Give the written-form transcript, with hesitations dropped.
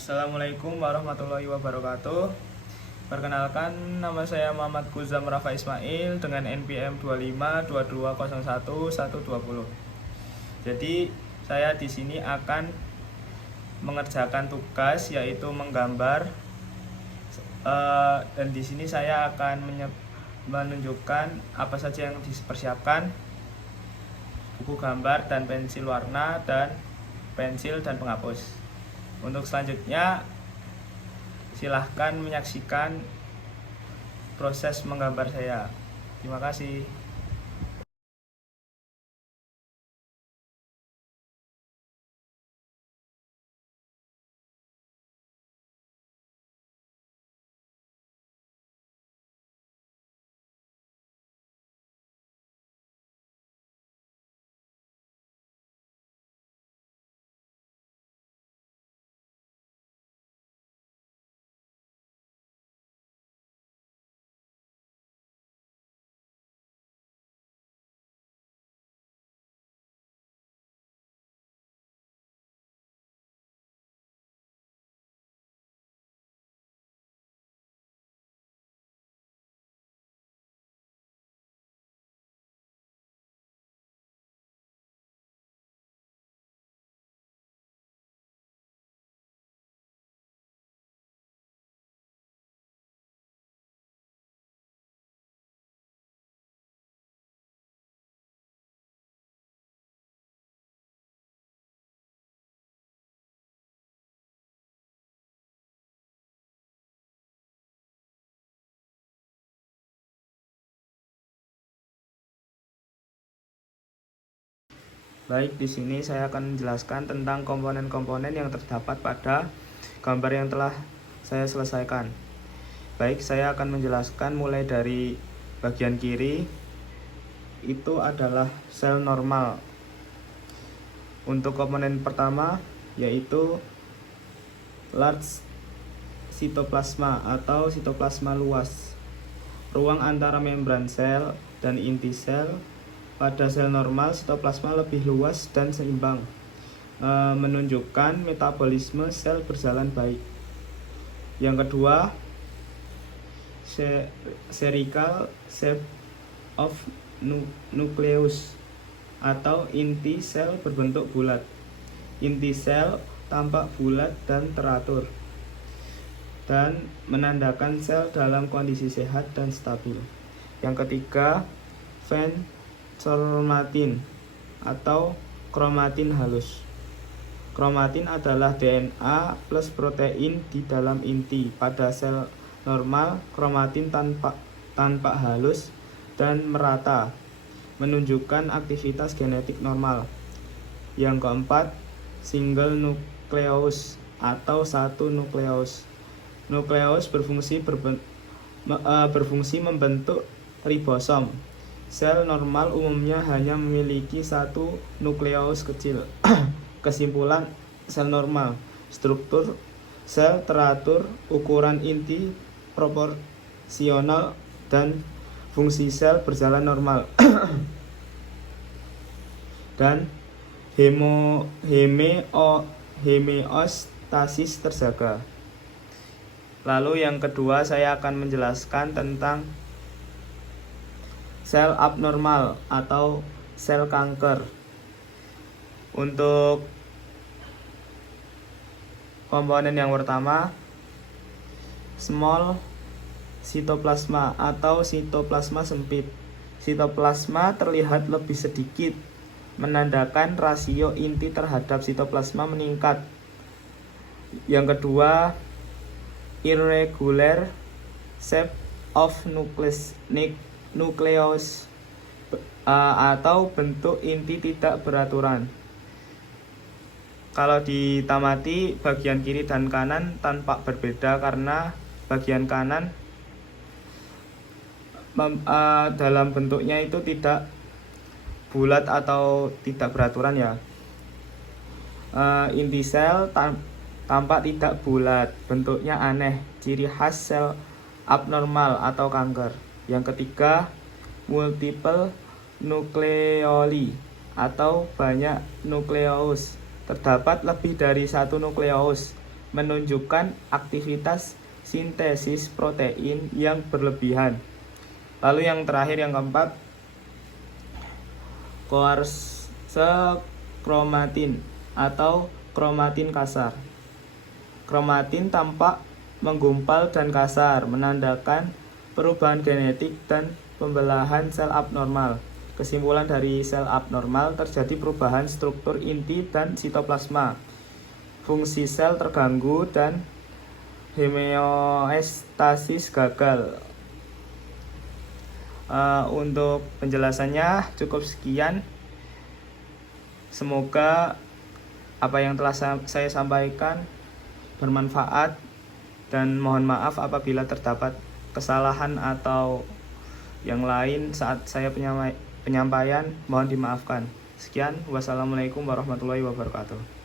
Assalamualaikum warahmatullahi wabarakatuh. Perkenalkan, nama saya Muhammad Kuzam Rafa Ismail dengan NPM 2522011120. Jadi, saya di sini akan mengerjakan tugas yaitu menggambar, dan di sini saya akan menunjukkan apa saja yang dipersiapkan: buku gambar dan pensil warna dan pensil dan penghapus. Untuk selanjutnya, silahkan menyaksikan proses menggambar saya. Terima kasih. Baik, di sini saya akan menjelaskan tentang komponen-komponen yang terdapat pada gambar yang telah saya selesaikan. Baik, saya akan menjelaskan mulai dari bagian kiri. Itu adalah sel normal. Untuk komponen pertama yaitu large sitoplasma atau sitoplasma luas, ruang antara membran sel dan inti sel. Pada sel normal, sitoplasma lebih luas dan seimbang, menunjukkan metabolisme sel berjalan baik. Yang kedua, spherical shape of nucleus atau inti sel berbentuk bulat. Inti sel tampak bulat dan teratur dan menandakan sel dalam kondisi sehat dan stabil. Yang ketiga, chromatin atau kromatin halus. Kromatin adalah DNA plus protein di dalam inti. Pada sel normal, kromatin tanpa halus dan merata, menunjukkan aktivitas genetik normal. Yang keempat, single nucleus atau satu nukleus. Nukleus berfungsi membentuk ribosom. Sel normal umumnya hanya memiliki satu nukleus kecil. Kesimpulan, sel normal, struktur sel teratur, ukuran inti proporsional, dan fungsi sel berjalan normal. Dan homeostasis terjaga. Lalu yang kedua, saya akan menjelaskan tentang sel abnormal atau sel kanker. Untuk komponen yang pertama, small sitoplasma atau sitoplasma sempit. Sitoplasma terlihat lebih sedikit, menandakan rasio inti terhadap sitoplasma meningkat. Yang kedua, irregular shape of nucleus atau bentuk inti tidak beraturan. Kalau ditamati, bagian kiri dan kanan tampak berbeda karena bagian kanan dalam bentuknya itu tidak bulat atau tidak beraturan ya. Inti sel tampak tidak bulat, bentuknya aneh, ciri khas sel abnormal atau kanker. Yang ketiga, multiple nucleoli atau banyak nukleus. Terdapat lebih dari satu nukleus menunjukkan aktivitas sintesis protein yang berlebihan. Lalu yang terakhir, yang keempat, koarse kromatin atau kromatin kasar. Kromatin tampak menggumpal dan kasar, menandakan perubahan genetik dan pembelahan sel abnormal. Kesimpulan dari sel abnormal, terjadi perubahan struktur inti dan sitoplasma. Fungsi sel terganggu dan homeostasis gagal. Untuk penjelasannya cukup sekian. Semoga apa yang telah saya sampaikan bermanfaat, dan mohon maaf apabila terdapat kesalahan atau yang lain saat saya penyampaian, mohon dimaafkan. Sekian, wassalamualaikum warahmatullahi wabarakatuh.